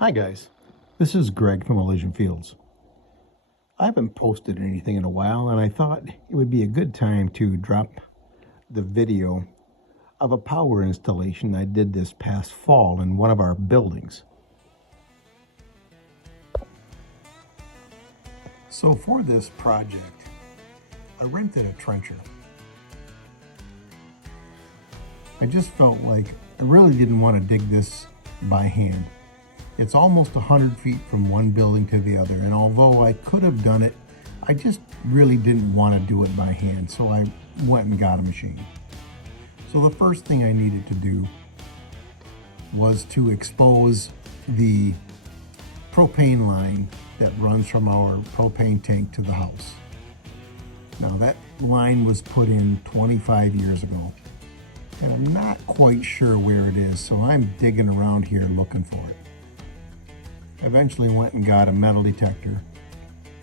Hi guys, this is Greg from Elysian Fields. I haven't posted anything in a while and I thought it would be a good time to drop the video of a power installation I did this past fall in one of our buildings. So for this project, I rented a trencher. I just felt like I really didn't want to dig this by hand. It's almost 100 feet from one building to the other, and although I could have done it, I just really didn't want to do it by hand, so I went and got a machine. So the first thing I needed to do was to expose the propane line that runs from our propane tank to the house. Now that line was put in 25 years ago, and I'm not quite sure where it is, so I'm digging around here looking for it. I eventually went and got a metal detector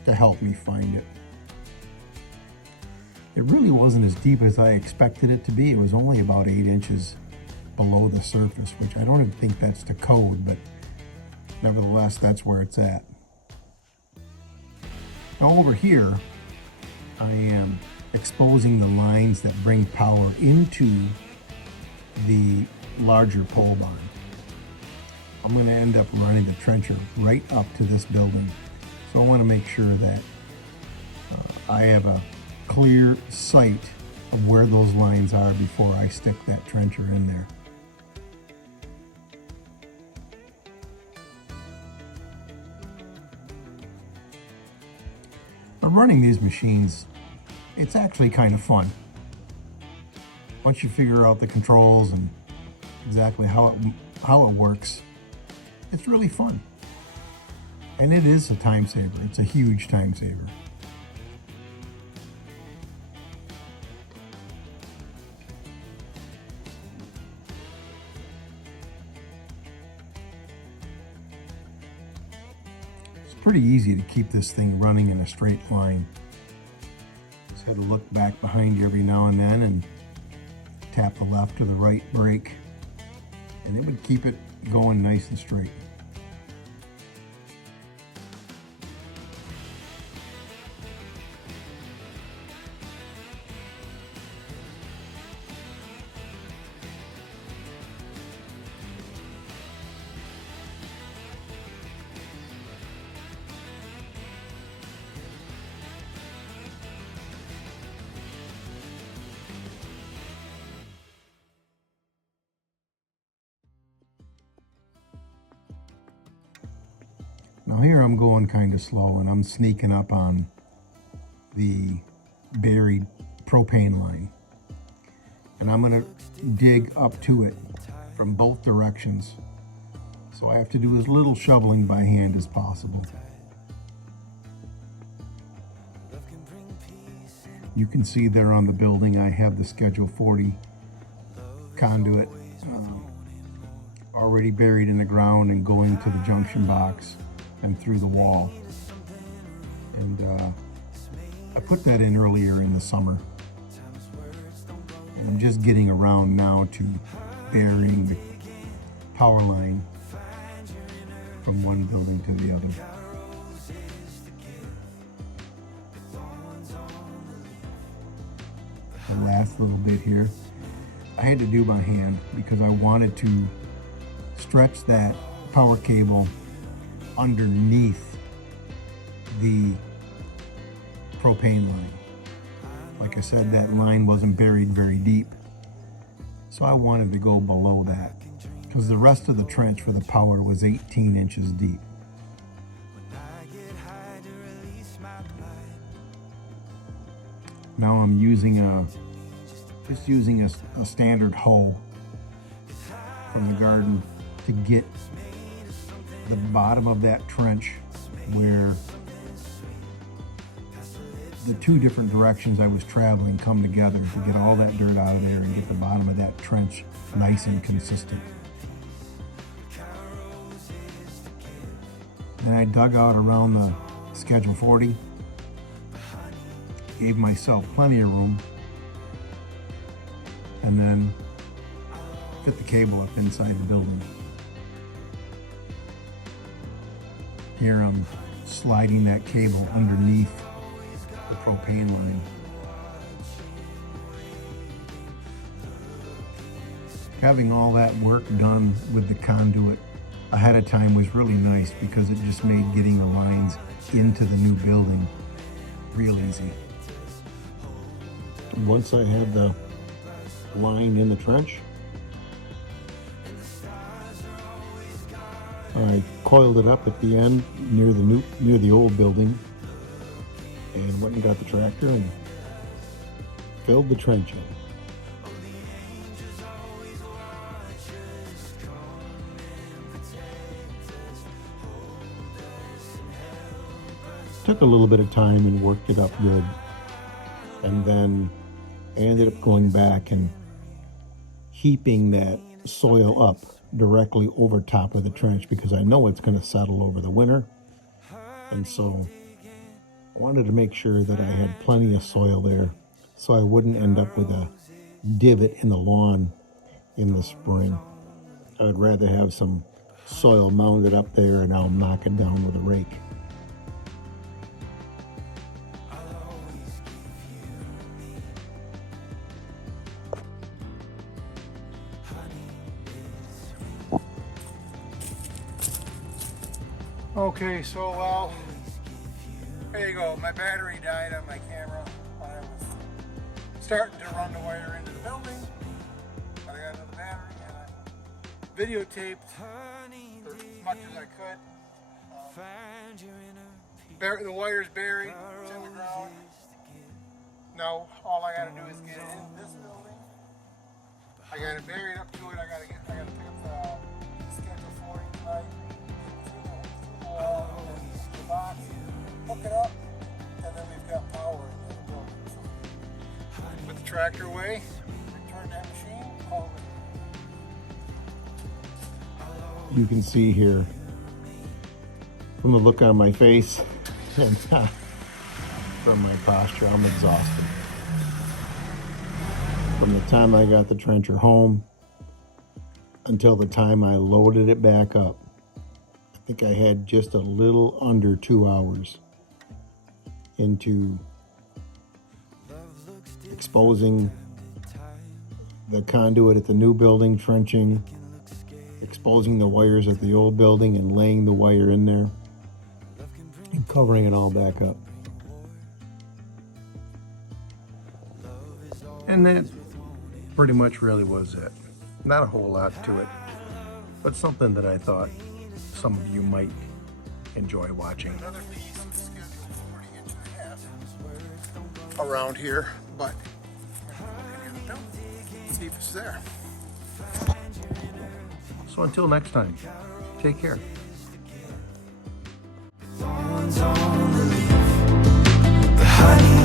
to help me find it. It really wasn't as deep as I expected it to be. It was only about 8 inches below the surface, which I don't even think that's the code, but nevertheless, that's where it's at. Now over here, I am exposing the lines that bring power into the larger pole barn. I'm going to end up running the trencher right up to this building. So I want to make sure that I have a clear sight of where those lines are before I stick that trencher in there. Now running these machines, it's actually kind of fun. Once you figure out the controls and exactly how it works, it's really fun. And it is a time saver. It's a huge time saver. It's pretty easy to keep this thing running in a straight line. Just had to look back behind you every now and then and tap the left or the right brake, and it would keep it going nice and straight. Now here I'm going kind of slow and I'm sneaking up on the buried propane line. And I'm going to dig up to it from both directions. So I have to do as little shoveling by hand as possible. You can see there on the building I have the Schedule 40 conduit already buried in the ground and going to the junction box and through the wall. And I put that in earlier in the summer. And I'm just getting around now to burying the power line from one building to the other. The last little bit here, I had to do by hand because I wanted to stretch that power cable underneath the propane line. Like I said, that line wasn't buried very deep, so I wanted to go below that because the rest of the trench for the power was 18 inches deep. Now I'm using a standard hoe from the garden to get the bottom of that trench where the two different directions I was traveling come together to get all that dirt out of there and get the bottom of that trench nice and consistent. Then I dug out around the Schedule 40, gave myself plenty of room, and then fit the cable up inside the building. Here I'm sliding that cable underneath the propane line. Having all that work done with the conduit ahead of time was really nice because it just made getting the lines into the new building real easy. Once I had the line in the trench, I coiled it up at the end near the old building and went and got the tractor and filled the trench in. Took a little bit of time and worked it up good, and then I ended up going back and heaping that soil up directly over top of the trench because I know it's going to settle over the winter, and so I wanted to make sure that I had plenty of soil there so I wouldn't end up with a divot in the lawn in the spring. I would rather have some soil mounded up there and I'll knock it down with a rake. Okay, so well, there you go. My battery died on my camera when I was starting to run the wire into the building. But I got another battery and I videotaped as much as I could. The wire's buried, it's in the ground. Now all I gotta do is get it in this building. I got it buried up to it. I gotta pick up the schedule for it tonight. The box, hook it up, and then we've got power in the building. So put the tractor away, return that machine, call it. You can see here from the look on my face and from my posture, I'm exhausted. From the time I got the trencher home until the time I loaded it back up, I think I had just a little under 2 hours into exposing the conduit at the new building, trenching, exposing the wires at the old building and laying the wire in there and covering it all back up. And that pretty much really was it. Not a whole lot to it, but something that I thought some of you might enjoy watching. Another piece of schedule 40 1/2 around here, but see if it's there. So until next time, take care. The honey